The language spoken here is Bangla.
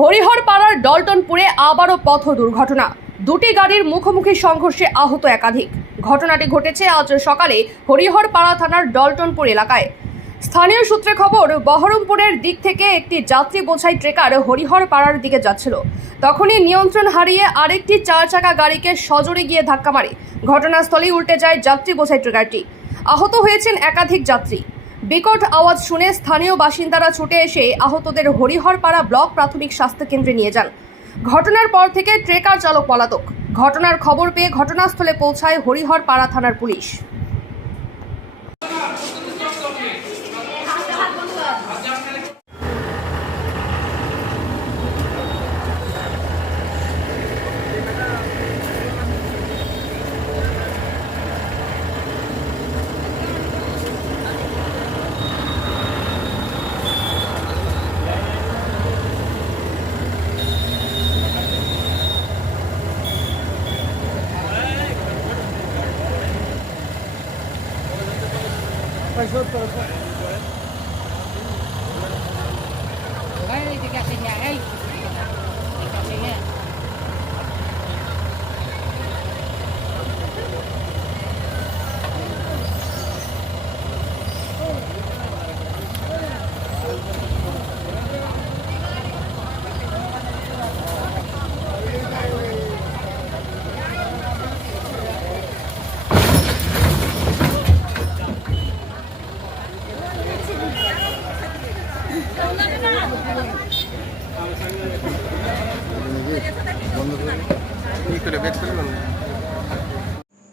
হরিহর পাড়ার ডলটনপুরে আবারও পথ দুর্ঘটনা। দুটি গাড়ির মুখোমুখি সংঘর্ষে আহত একাধিক। ঘটনাটি ঘটেছে আজ সকালে হরিহর পাড়া থানার ডলটনপুর এলাকায়। স্থানীয় সূত্রে খবর, বহরমপুরের দিক থেকে একটি যাত্রী বোঝাই ট্রেকার হরিহর পাড়ার দিকে যাচ্ছিল। তখনই নিয়ন্ত্রণ হারিয়ে আরেকটি চার চাকা গাড়িকে সজোরে গিয়ে ধাক্কা মারে। ঘটনাস্থলেই উল্টে যায় যাত্রী বোঝাই ট্রেকারটি। আহত হয়েছেন একাধিক যাত্রী। বিকট আওয়াজ শুনে স্থানীয় বাসিন্দারা ছুটে এসে আহতদের হরিহরপাড়া ব্লক প্রাথমিক স্বাস্থ্য কেন্দ্রে নিয়ে যান। ঘটনার পর থেকে ট্রেকার চালক পলাতক। ঘটনার খবর পেয়ে ঘটনাস্থলে পৌঁছায় হরিহরপাড়া থানার police. Ay, bigasin niya eh. నీకు బెస్ట్